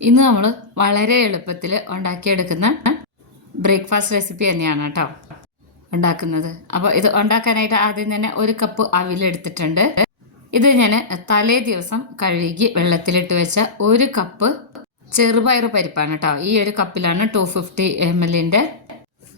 ഇന്ന് നമ്മൾ വളരെ എളുപ്പത്തിൽ ഉണ്ടാക്കിയെടുക്കുന്ന ബ്രേക്ക്ഫാസ്റ്റ് റെസിപ്പി തന്നെയാണ് കേട്ടോ ഉണ്ടാക്കുന്നത്. അപ്പോൾ ഇത് ഉണ്ടാക്കാനായിട്ട് ആദ്യം തന്നെ ഒരു കപ്പ് അവിലെടുത്തിട്ടുണ്ട് ഇത് ഞാൻ തലേ ദിവസം കഴുകി വെള്ളത്തിലിട്ട് വെച്ച ഒരു കപ്പ് ചെറുപയർ പരിപ്പാണ് കേട്ടോ. ഈ ഒരു കപ്പിലാണ് ടു ഫിഫ്റ്റി എം എല്ലിന്റെ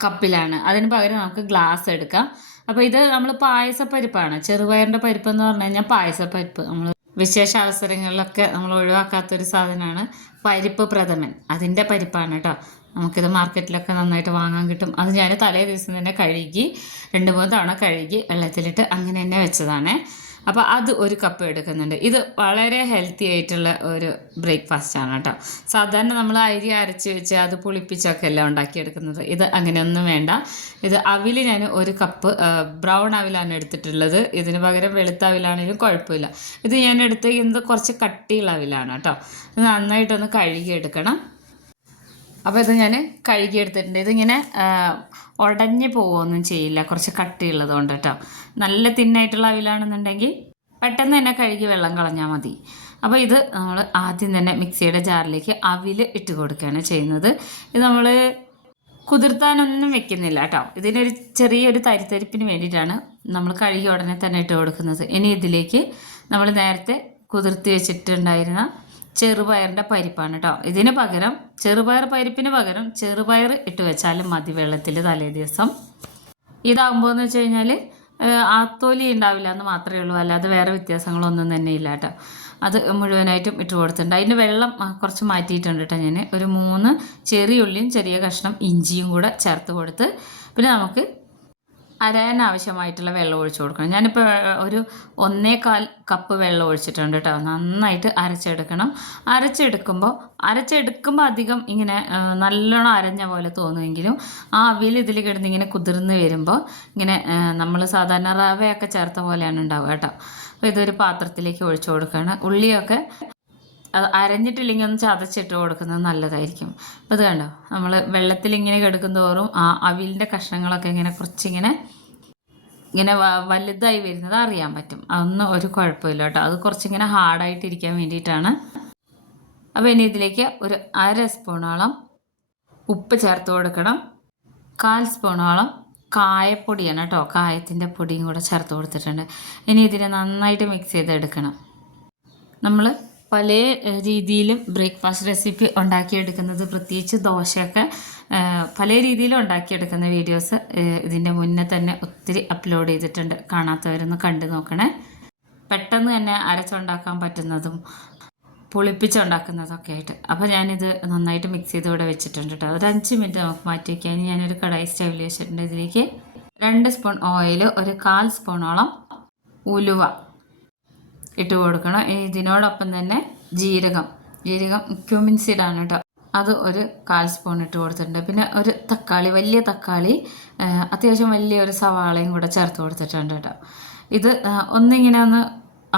കപ്പിലാണ്. അതിന് പകരം നമുക്ക് ഗ്ലാസ് എടുക്കാം. അപ്പോൾ ഇത് നമ്മൾ പായസപ്പരിപ്പാണ്. ചെറുപയറിന്റെ പരിപ്പ് എന്ന് പറഞ്ഞു കഴിഞ്ഞാൽ പായസപ്പരിപ്പ് നമ്മൾ വിശേഷ അവസരങ്ങളിലൊക്കെ നമ്മൾ ഒഴിവാക്കാത്തൊരു സാധനമാണ് പരിപ്പ് പ്രഥമൻ. അതിന്റെ പരിപ്പാണ് കേട്ടോ. നമുക്കിത് മാർക്കറ്റിലൊക്കെ നന്നായിട്ട് വാങ്ങാൻ കിട്ടും. അത് ഞാൻ തലേ ദിവസം തന്നെ കഴുകി രണ്ട് മൂന്ന് തവണ കഴുകി വെള്ളത്തിലിട്ട് അങ്ങനെ തന്നെ വെച്ചതാണ്. അപ്പോൾ അത് ഒരു കപ്പ് എടുക്കുന്നുണ്ട്. ഇത് വളരെ ഹെൽത്തി ആയിട്ടുള്ള ഒരു ബ്രേക്ക്ഫാസ്റ്റ് ആണ് കേട്ടോ. സാധാരണ നമ്മൾ അരി അരച്ച് വെച്ച് അത് പുളിപ്പിച്ചൊക്കെ എല്ലാം ഉണ്ടാക്കിയെടുക്കുന്നത്. ഇത് അങ്ങനെയൊന്നും വേണ്ട. ഇത് അവിൽ ഞാൻ ഒരു കപ്പ് ബ്രൗൺ അവിലാണ് എടുത്തിട്ടുള്ളത്. ഇതിന് പകരം വെളുത്ത അവിലാണെങ്കിലും കുഴപ്പമില്ല. ഇത് ഞാൻ എടുത്തിരിക്കുന്നത് കുറച്ച് കട്ടിയുള്ള അവിലാണ് കേട്ടോ. നന്നായിട്ടൊന്ന് കഴുകിയെടുക്കണം. അപ്പോൾ ഇത് ഞാൻ കഴുകിയെടുത്തിട്ടുണ്ട്. ഇതിങ്ങനെ ഉടഞ്ഞ് പോവുകയൊന്നും ചെയ്യില്ല. കുറച്ച് കട്ടിയുള്ളത് കൊണ്ട് കേട്ടോ നല്ല തിന്നായിട്ടുള്ള അവിലാണെന്നുണ്ടെങ്കിൽ പെട്ടെന്ന് തന്നെ കഴുകി വെള്ളം കളഞ്ഞാൽ മതി. അപ്പോൾ ഇത് നമ്മൾ ആദ്യം തന്നെ മിക്സിയുടെ ജാറിലേക്ക് അവിൽ ഇട്ട് കൊടുക്കുകയാണ് ചെയ്യുന്നത്. ഇത് നമ്മൾ കുതിർത്താനൊന്നും വെക്കുന്നില്ല കേട്ടോ ഇതിനൊരു ചെറിയൊരു തരിത്തരിപ്പിന് വേണ്ടിയിട്ടാണ് നമ്മൾ കഴുകി ഉടനെ തന്നെ ഇട്ട് കൊടുക്കുന്നത്. ഇനി ഇതിലേക്ക് നമ്മൾ നേരത്തെ കുതിർത്തി വെച്ചിട്ടുണ്ടായിരുന്ന ചെറുപയറിന്റെ പരിപ്പാണ് കേട്ടോ ഇതിന് പകരം ചെറുപയർ പരിപ്പിന് പകരം ചെറുപയർ ഇട്ട് വെച്ചാലും മതി വെള്ളത്തിൽ തലേ ദിവസം. ഇതാകുമ്പോൾ എന്ന് വെച്ച് കഴിഞ്ഞാൽ ആത്തോലി ഉണ്ടാവില്ല എന്ന് മാത്രമേ ഉള്ളൂ. അല്ലാതെ വേറെ വ്യത്യാസങ്ങളൊന്നും തന്നെ ഇല്ല കേട്ടോ അത് മുഴുവനായിട്ടും ഇട്ട് കൊടുത്തിട്ടുണ്ട്. അതിന്റെ വെള്ളം കുറച്ച് മാറ്റിയിട്ടുണ്ട് കേട്ടോ ഞാൻ ഒരു മൂന്ന് ചെറിയ ഉള്ളിയും ചെറിയ കഷ്ണം ഇഞ്ചിയും കൂടെ ചേർത്ത് കൊടുത്ത് പിന്നെ നമുക്ക് അരയാൻ ആവശ്യമായിട്ടുള്ള വെള്ളം ഒഴിച്ചു കൊടുക്കണം. ഞാനിപ്പോൾ ഒരു ഒന്നേകാൽ കപ്പ് വെള്ളം ഒഴിച്ചിട്ടുണ്ട് കേട്ടോ നന്നായിട്ട് അരച്ചെടുക്കണം. അരച്ചെടുക്കുമ്പോൾ അരച്ചെടുക്കുമ്പോൾ അധികം ഇങ്ങനെ നല്ലോണം അരഞ്ഞ പോലെ തോന്നുമെങ്കിലും ആ അവിൽ ഇതിൽ കിടന്ന് ഇങ്ങനെ കുതിർന്ന് വരുമ്പോൾ ഇങ്ങനെ നമ്മൾ സാധാരണ റവയൊക്കെ ചേർത്ത പോലെയാണ് ഉണ്ടാവുക കേട്ടോ അപ്പോൾ ഇതൊരു പാത്രത്തിലേക്ക് ഒഴിച്ചു കൊടുക്കുകയാണ് ഉള്ളിയൊക്കെ അത് അരഞ്ഞിട്ടില്ലെങ്കിൽ ഒന്ന് ചതച്ചിട്ട് കൊടുക്കുന്നത് നല്ലതായിരിക്കും. അപ്പോൾ ഇത് കണ്ടോ? നമ്മൾ വെള്ളത്തിൽ ഇങ്ങനെ കിടക്കും തോറും ആ അവിലിന്റെ കഷ്ണങ്ങളൊക്കെ ഇങ്ങനെ കുറച്ചിങ്ങനെ ഇങ്ങനെ വലുതായി വരുന്നത് അറിയാൻ പറ്റും. അതൊന്നും ഒരു കുഴപ്പമില്ല കേട്ടോ. അത് കുറച്ചിങ്ങനെ ഹാർഡായിട്ടിരിക്കാൻ വേണ്ടിയിട്ടാണ്. അപ്പോൾ ഇനി ഇതിലേക്ക് ഒരു അര സ്പൂണോളം ഉപ്പ് ചേർത്ത് കൊടുക്കണം. കാൽ സ്പൂണോളം കായപ്പൊടിയാണ് കേട്ടോ. കായത്തിന്റെ പൊടിയും കൂടെ ചേർത്ത് കൊടുത്തിട്ടുണ്ട്. ഇനി ഇതിനെ നന്നായിട്ട് മിക്സ് ചെയ്തെടുക്കണം. നമ്മൾ പല രീതിയിലും ബ്രേക്ക്ഫാസ്റ്റ് റെസിപ്പി ഉണ്ടാക്കിയെടുക്കുന്നത് പ്രത്യേകിച്ച് ദോശയൊക്കെ പല രീതിയിലും ഉണ്ടാക്കിയെടുക്കുന്ന വീഡിയോസ് ഇതിന്റെ മുന്നേ തന്നെ ഒത്തിരി അപ്ലോഡ് ചെയ്തിട്ടുണ്ട്. കാണാത്തവരൊന്ന് കണ്ടു നോക്കണേ. പെട്ടെന്ന് തന്നെ അരച്ചുണ്ടാക്കാൻ പറ്റുന്നതും പുളിപ്പിച്ചുണ്ടാക്കുന്നതൊക്കെ ആയിട്ട്. അപ്പോൾ ഞാനിത് നന്നായിട്ട് മിക്സ് ചെയ്ത് ഇവിടെ വെച്ചിട്ടുണ്ട് കേട്ടോ. ഒരു അഞ്ച് മിനിറ്റ് നമുക്ക് മാറ്റി വയ്ക്കാൻ ഞാനൊരു കടായി സ്റ്റവിൽ വെച്ചിട്ടുണ്ട് ഇതിലേക്ക് രണ്ട് സ്പൂൺ ഓയിൽ ഒരു കാൽ സ്പൂണോളം ഉലുവ ഇട്ട് കൊടുക്കണം. ഇതിനോടൊപ്പം തന്നെ ജീരകം. ജീരകം ക്യൂമിൻ സീഡാണ് കേട്ടോ അത് ഒരു കാൽ സ്പൂൺ ഇട്ട് കൊടുത്തിട്ടുണ്ട്. പിന്നെ ഒരു തക്കാളി വലിയ തക്കാളി അത്യാവശ്യം വലിയ ഒരു സവാളയും കൂടെ ചേർത്ത് കൊടുത്തിട്ടുണ്ട് കേട്ടോ ഇത് ഒന്നിങ്ങനെ ഒന്ന്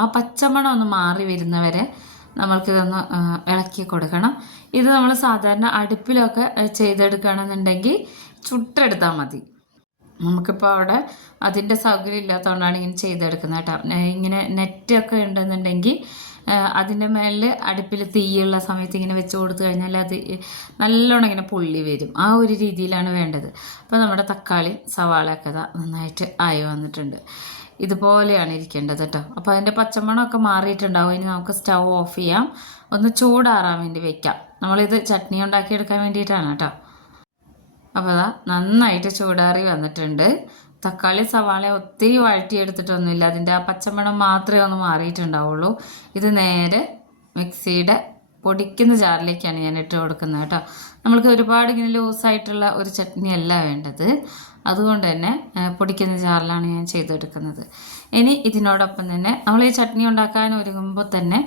ആ പച്ചമണം ഒന്ന് മാറി വരുന്നവരെ നമ്മൾക്കിതൊന്ന് ഇളക്കി കൊടുക്കണം. ഇത് നമ്മൾ സാധാരണ അടുപ്പിലൊക്കെ ചെയ്തെടുക്കുകയാണെന്നുണ്ടെങ്കിൽ ചുട്ടെടുത്താൽ മതി. നമുക്കിപ്പോൾ അവിടെ അതിന്റെ സൗകര്യം ഇല്ലാത്തതുകൊണ്ടാണ് ഇങ്ങനെ ചെയ്തെടുക്കുന്നത് കേട്ടോ. ഇങ്ങനെ നെറ്റൊക്കെ ഉണ്ടെന്നുണ്ടെങ്കിൽ അതിന്റെ മേളിൽ അടുപ്പിൽ തീയുള്ള സമയത്ത് ഇങ്ങനെ വെച്ച് കൊടുത്തു കഴിഞ്ഞാൽ അത് നല്ലോണം ഇങ്ങനെ പുള്ളി വരും. ആ ഒരു രീതിയിലാണ് വേണ്ടത്. അപ്പോൾ നമ്മുടെ തക്കാളി സവാളയൊക്കെ നന്നായിട്ട് ആയി വന്നിട്ടുണ്ട്. ഇതുപോലെയാണ് ഇരിക്കേണ്ടത് കേട്ടോ. അപ്പോൾ അതിന്റെ പച്ചമണമൊക്കെ മാറിയിട്ടുണ്ടാവും. ഇനി നമുക്ക് സ്റ്റൗ ഓഫ് ചെയ്യാം. ഒന്ന് ചൂടാറാൻ വേണ്ടി വെക്കാം. നമ്മളിത് ചട്നി ഉണ്ടാക്കിയെടുക്കാൻ വേണ്ടിയിട്ടാണ് കേട്ടോ. അപ്പോൾ അതാ നന്നായിട്ട് ചൂടാറി വന്നിട്ടുണ്ട്. തക്കാളി സവാള ഒത്തിരി വഴറ്റിയെടുത്തിട്ടൊന്നുമില്ല അതിന്റെ ആ പച്ചമണം മാത്രമേ ഒന്ന് മാറിയിട്ടുണ്ടാവുള്ളൂ. ഇത് നേരെ മിക്സിയുടെ പൊടിക്കുന്ന ജാറിലേക്കാണ് ഞാൻ ഇട്ട് കൊടുക്കുന്നത് കേട്ടോ. നമ്മൾക്ക് ഒരുപാട് ഇങ്ങനെ ലൂസായിട്ടുള്ള ഒരു ചട്നി അല്ല വേണ്ടത്. അതുകൊണ്ട് തന്നെ പൊടിക്കുന്ന ജാറിലാണ് ഞാൻ ചെയ്തെടുക്കുന്നത്. ഇനി ഇതിനോടൊപ്പം തന്നെ നമ്മൾ ഈ ചട്നി ഉണ്ടാക്കാൻ ഒരുങ്ങുമ്പോൾ തന്നെ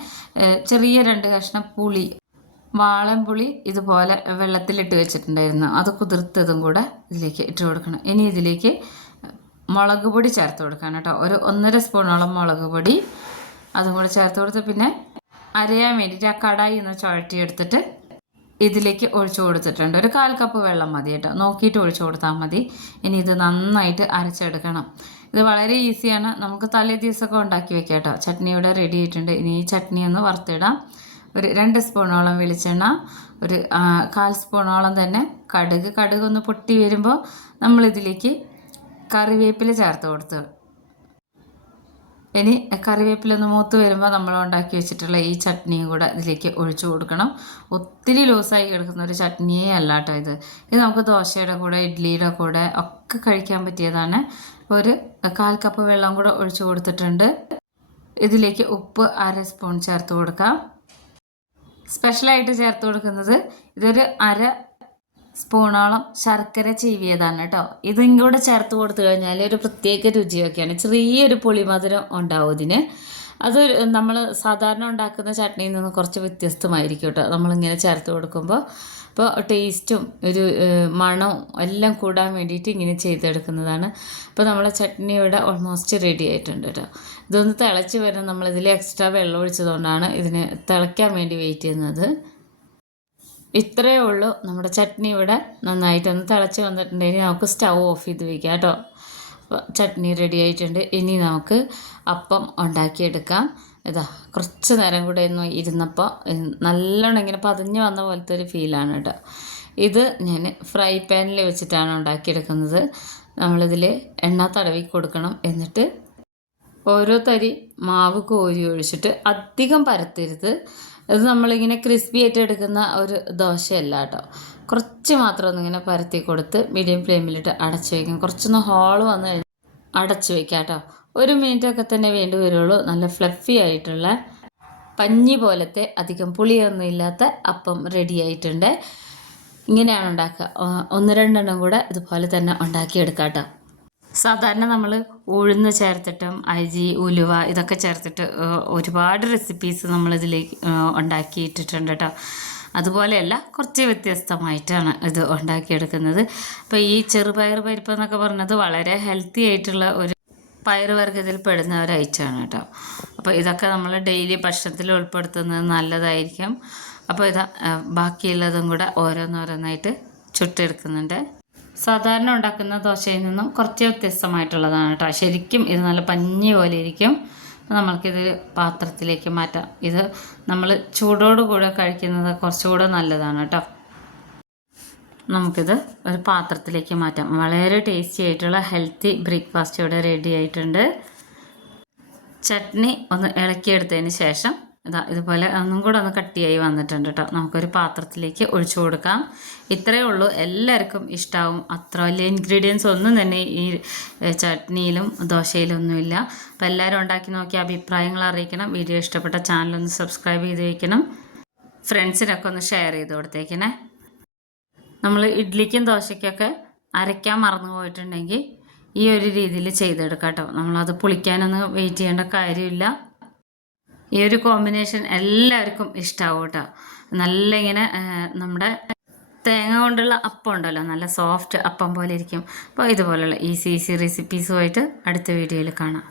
ചെറിയ രണ്ട് കഷ്ണം പുളി വാളൻപുളി ഇതുപോലെ വെള്ളത്തിലിട്ട് വെച്ചിട്ടുണ്ടായിരുന്നു. അത് കുതിർത്തതും കൂടെ ഇതിലേക്ക് ഇട്ട് കൊടുക്കണം. ഇനി ഇതിലേക്ക് മുളക് പൊടി ചേർത്ത് കൊടുക്കണം കേട്ടോ. ഒരു ഒന്നര സ്പൂണോളം മുളക് പൊടി അതും കൂടെ ചേർത്ത് കൊടുത്ത് പിന്നെ അരയാൻ വേണ്ടിയിട്ട് ആ കടായി ഒന്ന് ചുഴറ്റി എടുത്തിട്ട് ഇതിലേക്ക് ഒഴിച്ചു കൊടുത്തിട്ടുണ്ട്. ഒരു കാൽ കപ്പ് വെള്ളം മതി കേട്ടോ. നോക്കിയിട്ട് ഒഴിച്ചു കൊടുത്താൽ മതി. ഇനി ഇത് നന്നായിട്ട് അരച്ചെടുക്കണം. ഇത് വളരെ ഈസിയാണ്. നമുക്ക് തലേ ദിവസമൊക്കെ ഉണ്ടാക്കി വെക്കാം കേട്ടോ. ചട്നി ഇവിടെ റെഡി ആയിട്ടുണ്ട്. ഇനി ഈ ചട്നി ഒന്ന് വറുത്തിടാം. ഒരു രണ്ട് സ്പൂണോളം വെളിച്ചെണ്ണ ഒരു കാൽ സ്പൂണോളം തന്നെ കടുക്. കടുക് ഒന്ന് പൊട്ടി വരുമ്പോൾ നമ്മളിതിലേക്ക് കറിവേപ്പില ചേർത്ത് കൊടുത്തു. ഇനി കറിവേപ്പില ഒന്ന് മൂത്ത് വരുമ്പോൾ നമ്മൾ ഉണ്ടാക്കി വെച്ചിട്ടുള്ള ഈ ചട്നിയും കൂടെ ഇതിലേക്ക് ഒഴിച്ചു കൊടുക്കണം. ഒത്തിരി ലൂസായി കിടക്കുന്ന ഒരു ചട്നിയേ അല്ല കേട്ടോ ഇത്. ഇത് നമുക്ക് ദോശയുടെ കൂടെ ഇഡ്ഡലിയുടെ കൂടെ ഒക്കെ കഴിക്കാൻ പറ്റിയതാണ്. ഒരു കാൽ കപ്പ് വെള്ളം കൂടെ ഒഴിച്ചു കൊടുത്തിട്ടുണ്ട്. ഇതിലേക്ക് ഉപ്പ് അര സ്പൂൺ ചേർത്ത് കൊടുക്കാം. സ്പെഷ്യലായിട്ട് ചേർത്ത് കൊടുക്കുന്നത് ഇതൊരു അര സ്പൂണോളം ശർക്കര ചീവിയതാണ് കേട്ടോ. ഇതും കൂടെ ചേർത്ത് കൊടുത്തു കഴിഞ്ഞാൽ ഒരു പ്രത്യേക രുചിയൊക്കെയാണ്. ചെറിയൊരു പുളിമധുരം ഉണ്ടാവും ഇതിന്. അത് നമ്മൾ സാധാരണ ഉണ്ടാക്കുന്ന ചട്നിയിൽ നിന്ന് കുറച്ച് വ്യത്യസ്തമായിരിക്കും കേട്ടോ. നമ്മളിങ്ങനെ ചേർത്ത് കൊടുക്കുമ്പോൾ അപ്പോൾ ടേസ്റ്റും ഒരു മണവും എല്ലാം കൂടാൻ വേണ്ടിയിട്ട് ഇങ്ങനെ ചെയ്തെടുക്കുന്നതാണ്. അപ്പോൾ നമ്മളെ ചട്നി ഇവിടെ ഓൾമോസ്റ്റ് റെഡി ആയിട്ടുണ്ട് കേട്ടോ. ഇതൊന്ന് തിളച്ച് വരാൻ നമ്മളിതിൽ എക്സ്ട്രാ വെള്ളം ഒഴിച്ചതുകൊണ്ടാണ് ഇതിന് തിളയ്ക്കാൻ വേണ്ടി വെയിറ്റ് ചെയ്യുന്നത്. ഇത്രയേ ഉള്ളൂ നമ്മുടെ ചട്നി ഇവിടെ നന്നായിട്ടൊന്ന് തിളച്ച് വന്നിട്ടുണ്ടെങ്കിൽ നമുക്ക് സ്റ്റൗ ഓഫ് ചെയ്ത് വയ്ക്കാം കേട്ടോ. അപ്പോൾ ചട്നി റെഡി ആയിട്ടുണ്ട്. ഇനി നമുക്ക് അപ്പം ഉണ്ടാക്കിയെടുക്കാം. ഇതാ കുറച്ച് നേരം കൂടെ ഒന്ന് ഇരുന്നപ്പോൾ നല്ലോണം ഇങ്ങനെ പതിഞ്ഞ് വന്ന പോലത്തെ ഒരു ഫീലാണ് കേട്ടോ. ഇത് ഞാൻ ഫ്രൈ പാനിൽ വെച്ചിട്ടാണ് ഉണ്ടാക്കിയെടുക്കുന്നത്. നമ്മളിതിൽ എണ്ണ തടവി കൊടുക്കണം. എന്നിട്ട് ഓരോ തരി മാവ് കോരി ഒഴിച്ചിട്ട് അധികം പരത്തരുത്. ഇത് നമ്മളിങ്ങനെ ക്രിസ്പി ആയിട്ട് എടുക്കുന്ന ഒരു ദോശയല്ല കേട്ടോ. കുറച്ച് മാത്രം ഒന്നിങ്ങനെ പരത്തി കൊടുത്ത് മീഡിയം ഫ്ലെയിമിലിട്ട് അടച്ച് വയ്ക്കും കുറച്ചൊന്ന് ഹോൾ വന്ന് കഴിഞ്ഞാൽ അടച്ച് വയ്ക്കാം കേട്ടോ. ഒരു മിനിറ്റ് ഒക്കെ തന്നെ വേണ്ടി വരുള്ളൂ. നല്ല ഫ്ലഫി ആയിട്ടുള്ള പഞ്ഞി പോലത്തെ അധികം പുളിയൊന്നും ഇല്ലാത്ത അപ്പം റെഡി ആയിട്ടുണ്ട്. ഇങ്ങനെയാണ് ഉണ്ടാക്കുക. ഒന്ന് രണ്ടെണ്ണം കൂടെ ഇതുപോലെ തന്നെ ഉണ്ടാക്കിയെടുക്കാം കേട്ടോ. സാധാരണ നമ്മൾ ഉഴുന്ന് ചേർത്തിട്ടും അരി ഉലുവ ഇതൊക്കെ ചേർത്തിട്ട് ഒരുപാട് റെസിപ്പീസ് നമ്മളിതിലേക്ക് ഉണ്ടാക്കിയിട്ടിട്ടുണ്ട് കേട്ടോ. അതുപോലെയല്ല കുറച്ച് വ്യത്യസ്തമായിട്ടാണ് ഇത് ഉണ്ടാക്കിയെടുക്കുന്നത്. അപ്പോൾ ഈ ചെറുപയർ പരിപ്പ് എന്നൊക്കെ പറഞ്ഞത് വളരെ ഹെൽത്തി ആയിട്ടുള്ള ഒരു പയറുവർഗത്തിൽ പെടുന്ന ഒരു ഐറ്റമാണ് കേട്ടോ. അപ്പോൾ ഇതൊക്കെ നമ്മൾ ഡെയിലി ഭക്ഷണത്തിൽ ഉൾപ്പെടുത്തുന്നത് നല്ലതായിരിക്കും. അപ്പോൾ ഇത് ബാക്കിയുള്ളതും കൂടെ ഓരോന്നോരോന്നായിട്ട് ചുട്ടെടുക്കുന്നുണ്ട്. സാധാരണ ഉണ്ടാക്കുന്ന ദോശയിൽ നിന്നും കുറച്ച് വ്യത്യസ്തമായിട്ടുള്ളതാണ് കേട്ടോ. ശരിക്കും ഇത് നല്ല പഞ്ഞി പോലെ ഇരിക്കും. നമ്മൾക്കിത് പാത്രത്തിലേക്ക് മാറ്റാം. ഇത് നമ്മൾ ചൂടോടുകൂടെ കഴിക്കുന്നത് കുറച്ചുകൂടെ നല്ലതാണ് കേട്ടോ. നമുക്കിത് ഒരു പാത്രത്തിലേക്ക് മാറ്റാം. വളരെ ടേസ്റ്റി ആയിട്ടുള്ള ഹെൽത്തി ബ്രേക്ക്ഫാസ്റ്റ് ഇവിടെ റെഡി ആയിട്ടുണ്ട്. ചട്നി ഒന്ന് ഇളക്കിയെടുത്തതിന് ശേഷം ഇതാ ഇതുപോലെ ഒന്നും കൂടെ ഒന്ന് കട്ടിയായി വന്നിട്ടുണ്ട് കേട്ടോ നമുക്കൊരു പാത്രത്തിലേക്ക് ഒഴിച്ചു കൊടുക്കാം. ഇത്രയേ ഉള്ളൂ. എല്ലാവർക്കും ഇഷ്ടമാവും അത്ര വലിയ ഇൻഗ്രീഡിയൻസ് ഒന്നും തന്നെ ഈ ചട്നിയിലും ദോശയിലും ഒന്നുമില്ല അപ്പോൾ എല്ലാവരും ഉണ്ടാക്കി നോക്കി അഭിപ്രായങ്ങൾ അറിയിക്കണം. വീഡിയോ ഇഷ്ടപ്പെട്ട ചാനലൊന്ന് സബ്സ്ക്രൈബ് ചെയ്ത് വയ്ക്കണം ഫ്രണ്ട്സിനൊക്കെ ഒന്ന് ഷെയർ ചെയ്ത് കൊടുത്തേക്കണേ. നമ്മൾ ഇഡ്ലിക്കും ദോശയ്ക്കൊക്കെ അരയ്ക്കാൻ മറന്നു പോയിട്ടുണ്ടെങ്കിൽ ഈ ഒരു രീതിയിൽ ചെയ്തെടുക്കാം കേട്ടോ നമ്മളത് പുളിക്കാനൊന്നും വെയിറ്റ് ചെയ്യേണ്ട കാര്യമില്ല. ഈ ഒരു കോമ്പിനേഷൻ എല്ലാവർക്കും ഇഷ്ടമാവും കേട്ടോ നല്ല ഇങ്ങനെ നമ്മുടെ തേങ്ങ കൊണ്ടുള്ള അപ്പം ഉണ്ടല്ലോ. നല്ല സോഫ്റ്റ് അപ്പം പോലെ ഇരിക്കും. അപ്പോൾ ഇതുപോലുള്ള ഈസി ഈസി റെസിപ്പീസുമായിട്ട് അടുത്ത വീഡിയോയിൽ കാണാം.